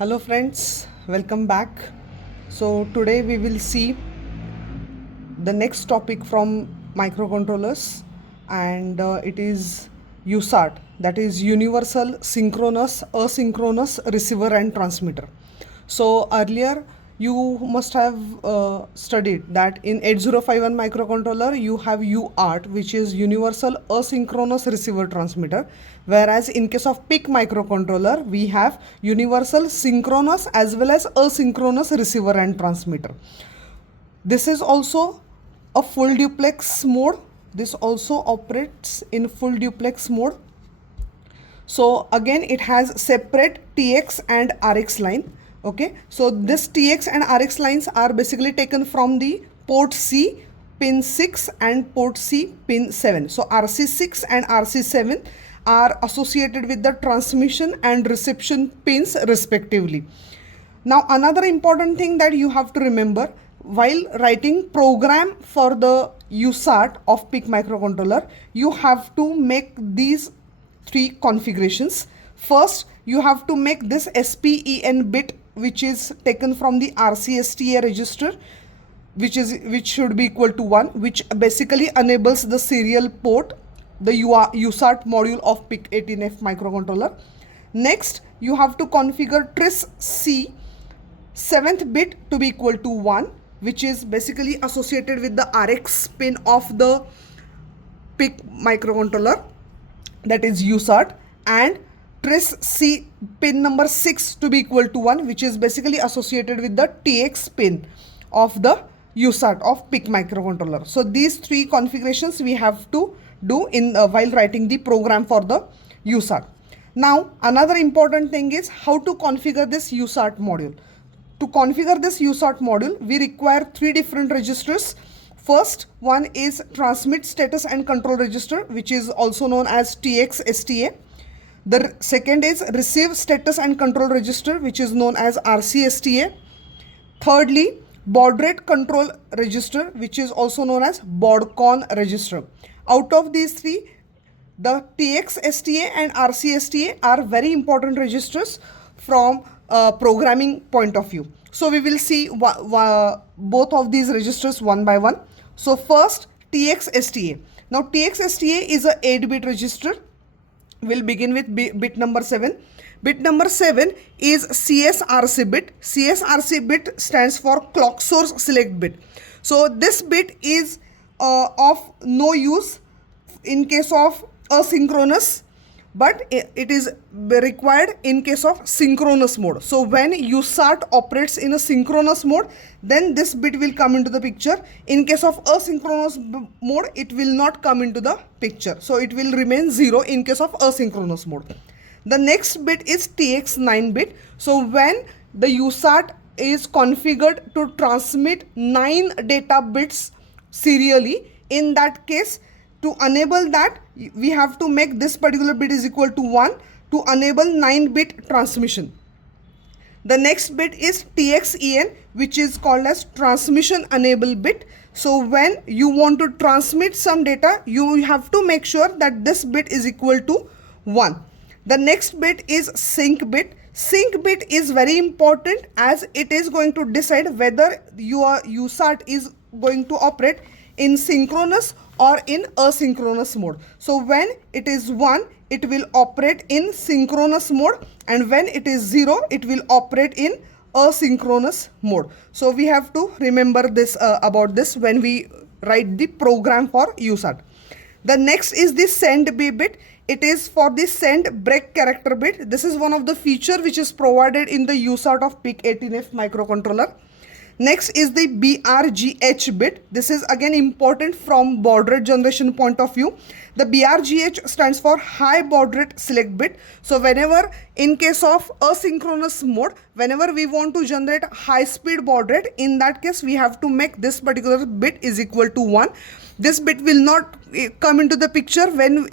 Hello friends, welcome back. So today we will see the next topic from microcontrollers, and it is USART, that is Universal Synchronous Asynchronous Receiver and Transmitter. So earlier you must have studied that in 8051 microcontroller you have UART, which is Universal Asynchronous Receiver Transmitter, whereas in case of PIC microcontroller we have Universal Synchronous as well as Asynchronous Receiver and Transmitter. This is also a full duplex mode. This also operates in full duplex mode. So again it has separate TX and RX line. Okay, so this TX and RX lines are basically taken from the port C pin 6 and port C pin 7. So RC6 and RC7 are associated with the transmission and reception pins respectively. Now another important thing that you have to remember while writing program for the USART of PIC microcontroller, you have to make these three configurations. First, you have to make this SPEN bit, which is taken from the RCSTA register, which should be equal to 1, which basically enables the serial port, the USART module of PIC18F microcontroller. Next, you have to configure TRIS C 7th bit to be equal to 1, which is basically associated with the RX pin of the PIC microcontroller, that is USART, and TRIS C pin number 6 to be equal to 1, which is basically associated with the TX pin of the USART of PIC microcontroller. So these three configurations we have to do in while writing the program for the USART. Now another important thing is how to configure this USART module. To configure this USART module, we require three different registers. First one is transmit status and control register, which is also known as TXSTA. The second is receive status and control register, which is known as RCSTA. Thirdly, baud rate control register, which is also known as baud-con register. Out of these three, the TXSTA and RCSTA are very important registers from programming point of view. So we will see both of these registers one by one. So first, TXSTA. Now TXSTA is a 8-bit register. We'll begin with bit number 7. Bit number 7 is CSRC bit. CSRC bit stands for clock source select bit. So this bit is of no use in case of asynchronous, but it is required in case of synchronous mode. So when USART operates in a synchronous mode, then this bit will come into the picture. In case of asynchronous mode, it will not come into the picture. So it will remain 0 in case of asynchronous mode. The next bit is TX9 bit. So when the USART is configured to transmit 9 data bits serially, in that case, to enable that, we have to make this particular bit is equal to 1 to enable 9-bit transmission. The next bit is TXEN, which is called as transmission enable bit. So when you want to transmit some data, you have to make sure that this bit is equal to 1. The next bit is sync bit. Sync bit is very important as it is going to decide whether your USART is going to operate in synchronous or in asynchronous mode. So when it is 1, it will operate in synchronous mode, and when it is 0, it will operate in asynchronous mode. So we have to remember this about this when we write the program for USART. The next is the send B bit. It is for the send break character bit. This is one of the feature which is provided in the USART of PIC18F microcontroller. Next is the BRGH bit. This is again important from baud rate generation point of view. The BRGH stands for high baud rate select bit. So whenever in case of asynchronous mode, whenever we want to generate high speed baud rate, in that case we have to make this particular bit is equal to 1. This bit will not come into the picture when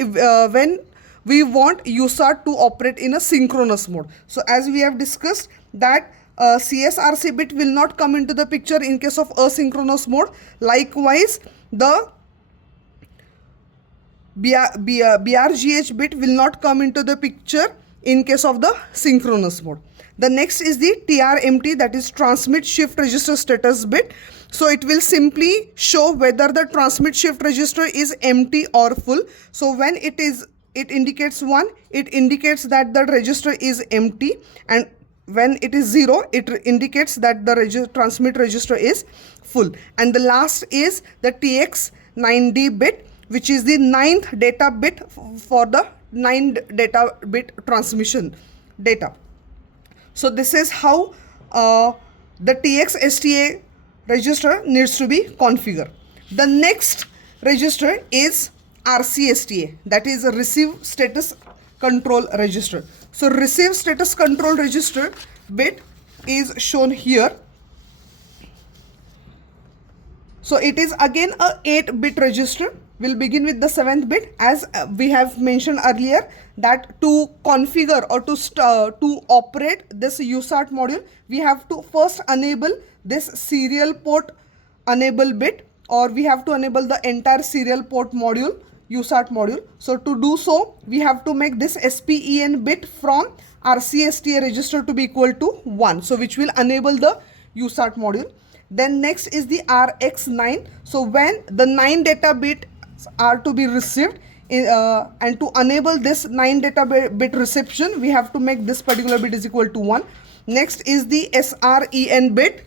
we want USART to operate in a synchronous mode. So as we have discussed that CSRC bit will not come into the picture in case of asynchronous mode. Likewise, the BRGH bit will not come into the picture in case of the synchronous mode. The next is the TRMT, that is transmit shift register status bit. So it will simply show whether the transmit shift register is empty or full. So when it indicates 1, it indicates that the register is empty, and when it is 0, it indicates that the transmit register is full. And the last is the TX9D bit, which is the 9th data bit for the 9 data bit transmission data. So this is how the TXSTA register needs to be configured. The next register is RCSTA, that is a receive status control register. So receive status control register bit is shown here. So it is again a 8-bit register. We'll begin with the 7th bit. As we have mentioned earlier, that to configure or to operate this USART module, we have to first enable this serial port enable bit, or we have to enable the entire serial port module, USART module. So to do so, we have to make this SPEN bit from RCSTA register to be equal to 1, so which will enable the USART module. Then next is the RX9. So when the 9 data bits are to be received, and to enable this 9 data bit reception, we have to make this particular bit is equal to 1. Next is the SREN bit.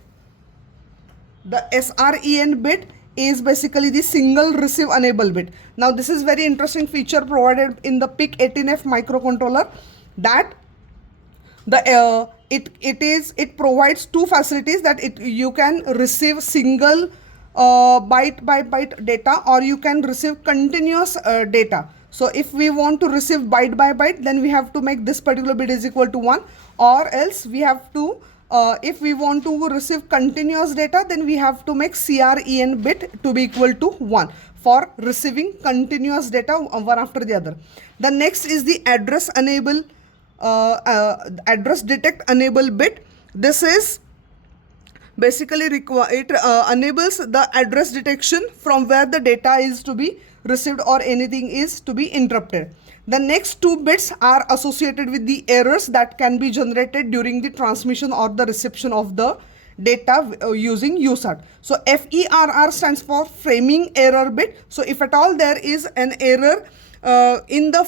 The SREN bit is basically the single receive enable bit. Now this is very interesting feature provided in the PIC18F microcontroller, that the it provides two facilities, that you can receive single byte by byte data, or you can receive continuous data. So if we want to receive byte by byte, then we have to make this particular bit is equal to 1, or else we have to if we want to receive continuous data, then we have to make CREN bit to be equal to 1 for receiving continuous data one after the other. The next is the address enable address detect enable bit. This is basically enables the address detection from where the data is to be received or anything is to be interrupted. The next 2 bits are associated with the errors that can be generated during the transmission or the reception of the data using USART. So FERR stands for framing error bit. So if at all there is an error in the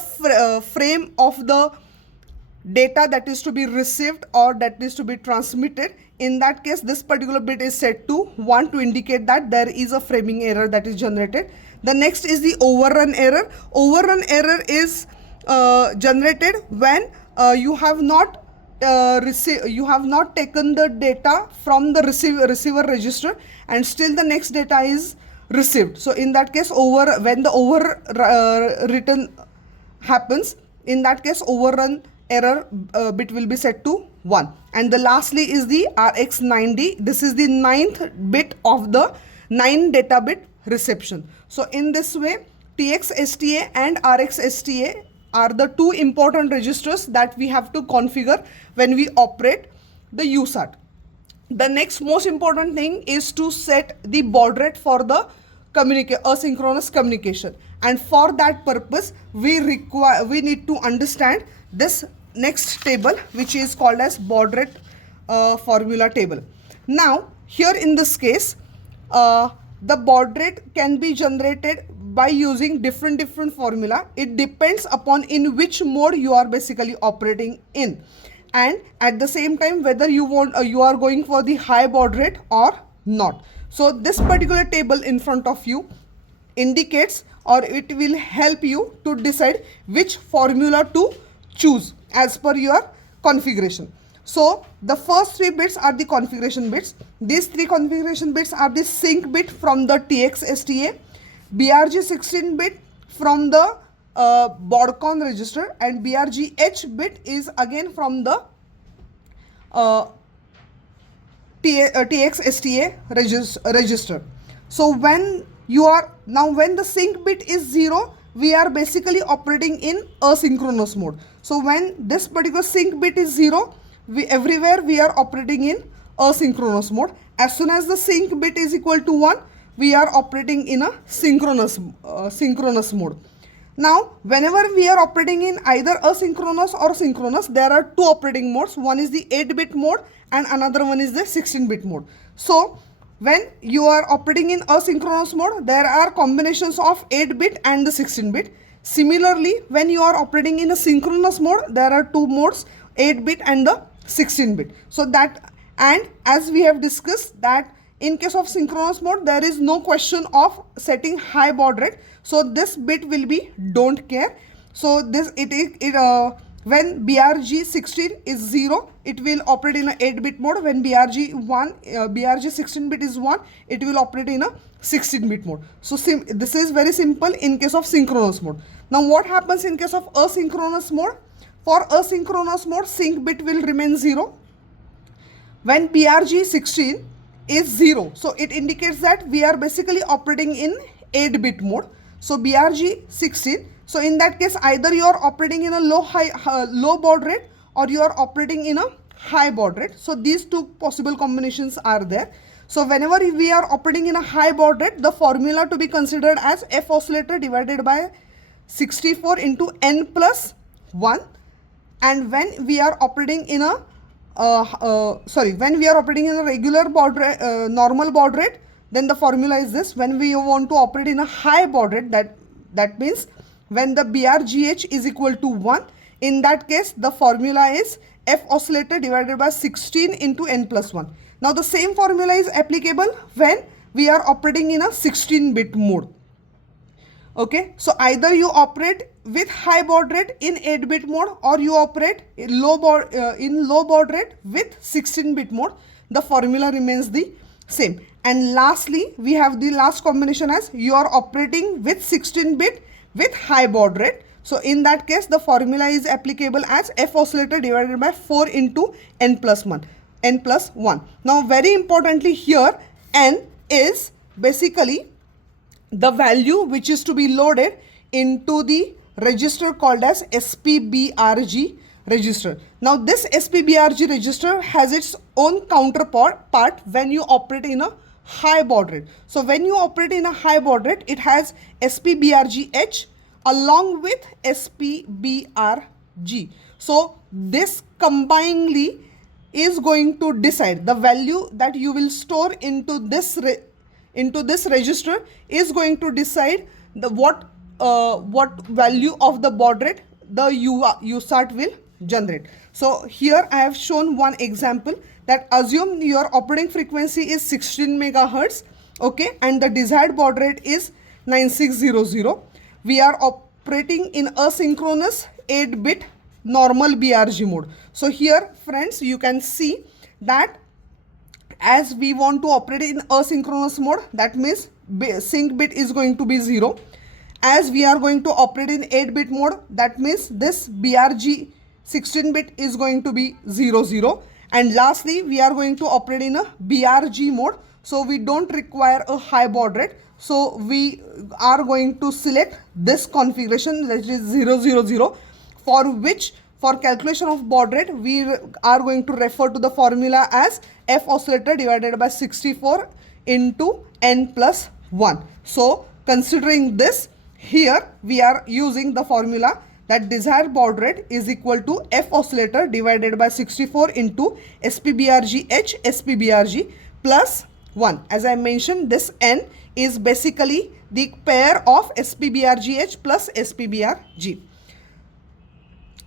frame of the data that is to be received or that is to be transmitted, in that case this particular bit is set to 1 to indicate that there is a framing error that is generated. The next is the overrun error. Overrun error is generated when you have not taken the data from the receiver register and still the next data is received. So in that case, when the overwritten happens, in that case overrun error bit will be set to 1. And the lastly is the RX9D. This is the 9th bit of the 9 data bit reception. So in this way, TXSTA and RXSTA are the 2 important registers that we have to configure when we operate the USART. The next most important thing is to set the baud rate for the asynchronous communication, and for that purpose we need to understand this next table, which is called as baud rate formula table. Now here in this case, the baud rate can be generated by using different formula. It depends upon in which mode you are basically operating in, and at the same time whether you are going for the high baud rate or not. So this particular table in front of you indicates, or it will help you to decide which formula to choose as per your configuration. So the first 3 bits are the configuration bits. These 3 configuration bits are the sync bit from the TXSTA, BRG16 bit from the baudcon register, and BRGH bit is again from the TXSTA register. So when the sync bit is 0, we are basically operating in asynchronous mode. So when this particular sync bit is 0, everywhere we are operating in asynchronous mode. As soon as the sync bit is equal to 1, we are operating in a synchronous mode. Now, whenever we are operating in either asynchronous or synchronous, there are two operating modes. One is the 8-bit mode and another one is the 16-bit mode. So, when you are operating in asynchronous mode, there are combinations of 8-bit and the 16-bit. Similarly, when you are operating in a synchronous mode, there are two modes, 8-bit and the 16-bit. So that, and as we have discussed that in case of synchronous mode, there is no question of setting high baud rate. So this bit will be don't care. So this when BRG16 is 0, it will operate in a 8-bit mode. When BRG16 bit is 1, it will operate in a 16-bit mode. So this is very simple in case of synchronous mode. Now what happens in case of asynchronous mode? For asynchronous mode, sync bit will remain 0. When BRG16 is 0, so it indicates that we are basically operating in 8-bit mode. So BRG16, so in that case, either you are operating in a low baud rate or you are operating in a high baud rate. So these two possible combinations are there. So whenever we are operating in a high baud rate, the formula to be considered as F oscillator divided by 64 into n plus 1. And when we are operating in a when we are operating in a regular baud rate, normal baud rate, then the formula is this. When we want to operate in a high baud rate, that means when the BRGH is equal to 1, in that case the formula is F oscillator divided by 16 into n plus 1. Now the same formula is applicable when we are operating in a 16-bit mode. Okay, so either you operate with high baud rate in 8-bit mode or you operate in low baud rate with 16-bit mode. The formula remains the same. And lastly, we have the last combination as you are operating with 16-bit with high baud rate. So in that case, the formula is applicable as F oscillator divided by 4 into n plus 1. Now very importantly here, n is basically the value which is to be loaded into the register called as SPBRG register. Now this SPBRG register has its own counterpart when you operate in a high baud rate. So when you operate in a high baud rate, it has SPBRGH along with SPBRG. So this combinedly is going to decide the value that you will store into this register is going to decide the what value of the baud rate the USART will generate. So here I have shown one example that assume your operating frequency is 16 megahertz, okay, and the desired baud rate is 9600. We are operating in asynchronous 8-bit normal BRG mode. So here friends, you can see that as we want to operate in asynchronous mode, that means sync bit is going to be 0. As we are going to operate in 8-bit mode, that means this BRG 16-bit is going to be 00. And lastly, we are going to operate in a BRG mode. So we don't require a high baud rate. So we are going to select this configuration, that is 000, for which for calculation of baud rate, we are going to refer to the formula as F oscillator divided by 64 into n plus 1. So considering this, here we are using the formula that desired baud rate is equal to F oscillator divided by 64 into SPBRGH SPBRG plus 1. As I mentioned, this n is basically the pair of SPBRGH plus SPBRG.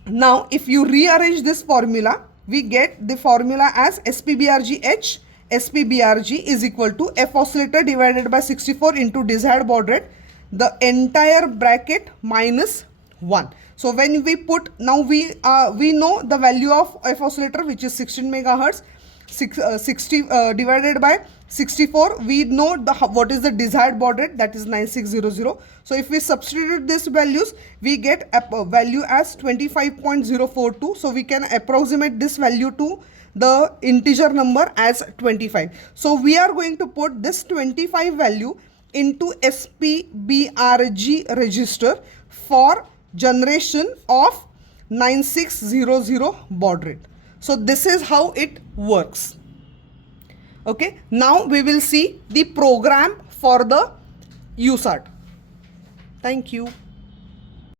Now, if you rearrange this formula, we get the formula as SPBRGH SPBRG is equal to F oscillator divided by 64 into desired baud rate, the entire bracket minus 1. So when we put, now we know the value of F oscillator, which is 16 megahertz. 60 divided by 64, we know what is the desired baud rate, that is 9600. So if we substitute these values, we get a value as 25.042. So we can approximate this value to the integer number as 25. So we are going to put this 25 value into SPBRG register for generation of 9600 baud rate. So this is how it works. Okay, now we will see the program for the USART. Thank you.